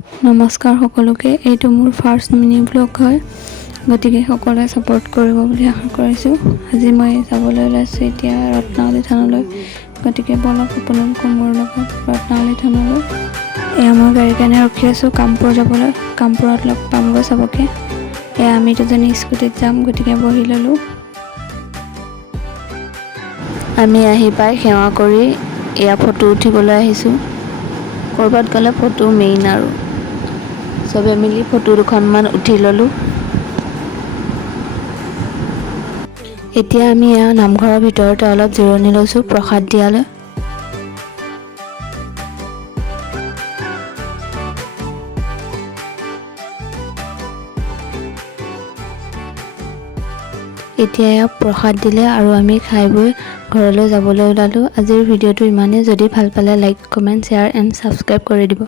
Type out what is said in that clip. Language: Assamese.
নমস্কাৰ সকলোকে। এইটো মোৰ ফাৰ্ষ্ট মিনি ব্লগ হয়, গতিকে সকলোৱে ছাপোৰ্ট কৰিব বুলি আশা কৰিছোঁ। আজি মই যাবলৈ ওলাইছোঁ এতিয়া ৰত্নাৱলী থানলৈ, গতিকে বলক আপোনালোকৰ মোৰ লগত ৰত্নাৱলী থানলৈ। এয়া মই গাড়ীৰ কাৰণে ৰখি আছোঁ কামপুৰ যাবলৈ। কামপুৰত লগ পামগৈ চবকে। এয়া আমি দুজনী স্কুটিত যাম, গতিকে বহি ল'লোঁ। আমি আহি পাই সেৱা কৰি এয়া ফটো উঠিবলৈ আহিছোঁ। ক'ৰবাত গ'লে ফটো মেইন আৰু চবে মিলি ফটো দুখনমান উঠি ল'লোঁ। এতিয়া আমি এয়া নামঘৰৰ ভিতৰতে অলপ জিৰণি লৈছোঁ প্ৰসাদ দিয়ালৈ। এতিয়া এয়া প্ৰসাদ দিলে আৰু আমি খাই বৈ ঘৰলৈ যাবলৈ ওলালোঁ। আজিৰ ভিডিঅ'টো ইমানেই। যদি ভাল পালে like, comment, share and subscribe কৰি দিব।